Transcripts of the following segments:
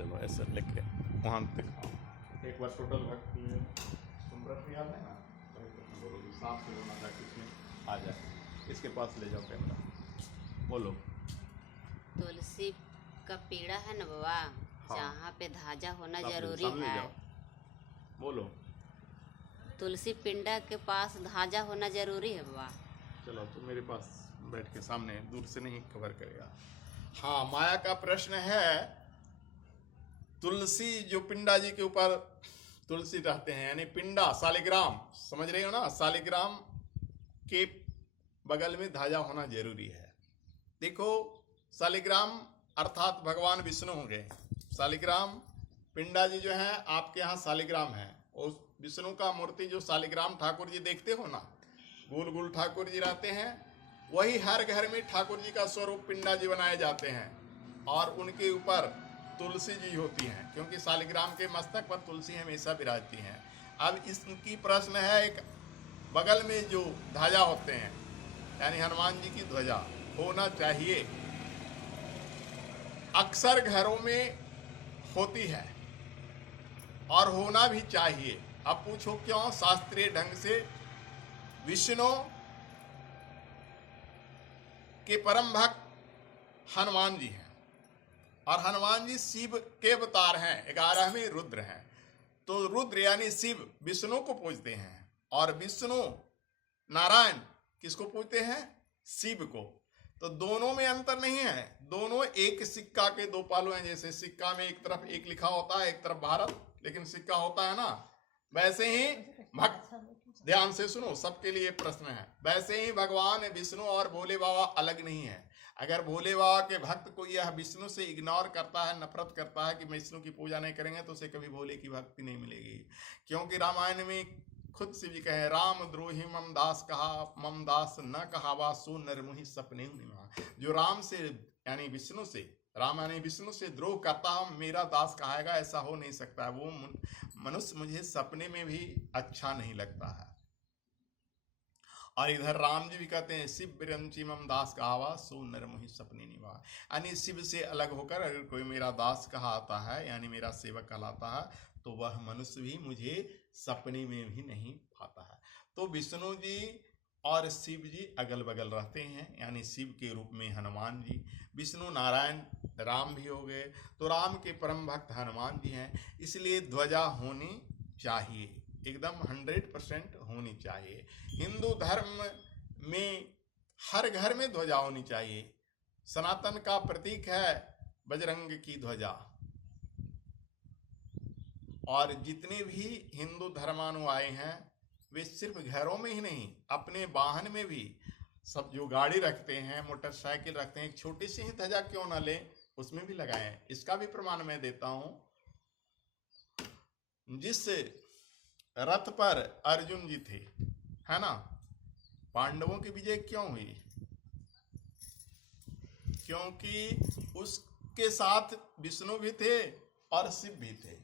चलो ऐसा लेके वहाँ दिखाओ एक बार टोटल भक्त सुमरत याद है ना, बोलो सांप से माता कृष्ण आ जाए। इसके पास ले जाओ कैमरा, बोलो। तुलसी का पेड़ा है ना बाबा, हाँ। जहाँ पे धाजा होना सामने जरूरी ले है। जाओ, बोलो। तुलसी पिंडा के पास धाजा होना जरूरी है बाबा। चलो तो मेरे पास बैठ के सामने, दूर से नहीं कवर करेगा। हाँ, माया का प्रश्न है, तुलसी जो पिंडा जी के ऊपर तुलसी रहते हैं, यानी पिंडा सालिग्राम, समझ रहे हो ना, सालिग्राम के बगल में ध्वजा होना जरूरी है। देखो, सालिग्राम अर्थात भगवान विष्णु होंगे। सालिग्राम पिंडा जी जो है आपके यहाँ सालिग्राम है, उस विष्णु का मूर्ति जो सालिग्राम ठाकुर जी देखते हो ना, गोल गोल ठाकुर जी रहते हैं, वही हर घर में ठाकुर जी का स्वरूप पिंडा जी बनाए जाते हैं और उनके ऊपर तुलसी जी होती हैं, क्योंकि सालिग्राम के मस्तक पर तुलसी हमेशा विराजती हैं। अब इसकी प्रश्न है, एक बगल में जो ध्वजा होते हैं यानी हनुमान जी की ध्वजा होना चाहिए, अक्सर घरों में होती है और होना भी चाहिए। अब पूछो क्यों? शास्त्रीय ढंग से विष्णु के परम भक्त हनुमान जी हैं और हनुमान जी शिव के अवतार हैं, 11वें रुद्र हैं। तो रुद्र यानी शिव विष्णु को पूजते हैं और विष्णु नारायण किसको पूजते हैं? शिव को। तो दोनों में अंतर नहीं है, दोनों एक सिक्का के दो पहलू हैं। जैसे सिक्का में एक तरफ एक लिखा होता है, एक तरफ भारत, लेकिन सिक्का होता है ना, वैसे ही भक्त, ध्यान से सुनो, सबके लिए प्रश्न है, वैसे ही भगवान विष्णु और भोले बाबा अलग नहीं है। अगर भोले बाबा के भक्त को यह विष्णु से इग्नोर करता है, नफरत करता है कि विष्णु की पूजा नहीं करेंगे, तो उसे कभी भोले की भक्ति नहीं मिलेगी। क्योंकि रामायण में खुद शिव जी कहे, राम द्रोही मम दास कहा, मम दास न कहावा, सो नरमुहि सपने निभा। जो राम से यानी विष्णु से, राम यानी विष्णु से द्रोह करता है, मेरा दास कहाएगा, ऐसा हो नहीं सकता है। वो मनुष्य मुझे सपने में भी अच्छा नहीं लगता है। और इधर राम जी भी कहते हैं, शिव बिरंची मम दास कहावा, सो नरमुहि सपने निभा। यानी शिव से अलग होकर अगर कोई मेरा दास कहलाता है, यानी मेरा सेवक कहलाता है, तो वह मनुष्य भी मुझे सपने में भी नहीं पाता है। तो विष्णु जी और शिव जी अगल बगल रहते हैं, यानी शिव के रूप में हनुमान जी, विष्णु नारायण राम भी हो गए, तो राम के परम भक्त हनुमान जी हैं। इसलिए ध्वजा होनी चाहिए, एकदम 100% होनी चाहिए। हिंदू धर्म में हर घर में ध्वजा होनी चाहिए। सनातन का प्रतीक है बजरंग की ध्वजा, और जितने भी हिंदू धर्मानुयायी हैं वे सिर्फ घरों में ही नहीं, अपने वाहन में भी, सब जो गाड़ी रखते हैं, मोटरसाइकिल रखते हैं, एक छोटी सी ही ध्वजा क्यों ना लें, उसमें भी लगाएं। इसका भी प्रमाण मैं देता हूं। जिस रथ पर अर्जुन जी थे, है ना, पांडवों की विजय क्यों हुई? क्योंकि उसके साथ विष्णु भी थे और शिव भी थे।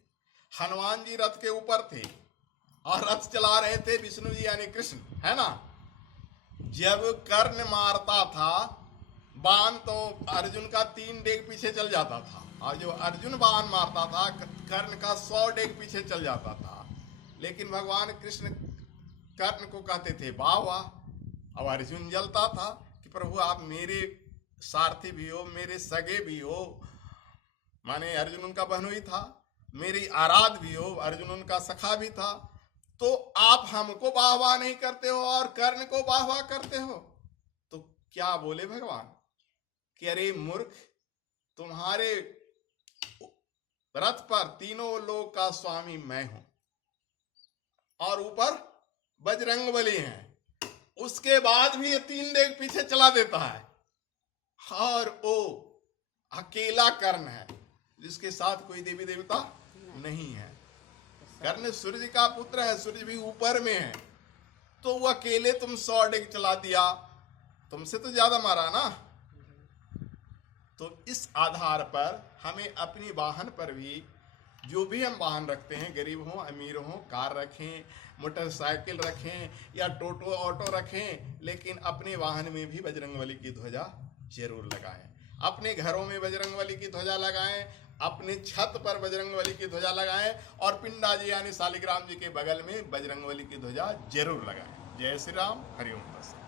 हनुमान जी रथ के ऊपर थे और रथ चला रहे थे विष्णु जी यानी कृष्ण, है ना। जब कर्ण मारता था बाण, तो अर्जुन का 3 डेग पीछे चल जाता था, और जो अर्जुन बाण मारता था कर्ण का 100 डेग पीछे चल जाता था। लेकिन भगवान कृष्ण कर्ण को कहते थे वाह वाह, अब अर्जुन जलता था कि प्रभु आप मेरे सारथी भी हो, मेरे सगे भी हो, माने अर्जुन उनका बहनोई था, मेरी आराध भी हो, अर्जुन उनका सखा भी था, तो आप हमको वाह वाह नहीं करते हो और कर्ण को वाह वाह करते हो। तो क्या बोले भगवान कि अरे मूर्ख, तुम्हारे रथ पर तीनों लोक का स्वामी मैं हूं और ऊपर बजरंगबली हैं, उसके बाद भी ये 3 डेग पीछे चला देता है, और वो अकेला कर्ण है जिसके साथ कोई देवी देवता नहीं है। कर्ण सूर्य का पुत्र है, सूर्य भी ऊपर में है, तो वो अकेले तुम 100 डेग चला दिया, तुमसे तो ज्यादा मारा ना। तो इस आधार पर हमें अपनी वाहन पर भी, जो भी हम वाहन रखते हैं, गरीब हो अमीर हो, कार रखें, मोटरसाइकिल रखें या टोटो ऑटो रखें, लेकिन अपने वाहन में भी बजरंगबली की ध्वजा जरूर लगाएं। अपने घरों में बजरंगबली की ध्वजा लगाएं, अपनी छत पर बजरंगबली की ध्वजा लगाएं और पिंडा जी यानी शालिग्राम जी के बगल में बजरंगबली की ध्वजा जरूर लगाएं। जय श्री राम, हरिओम।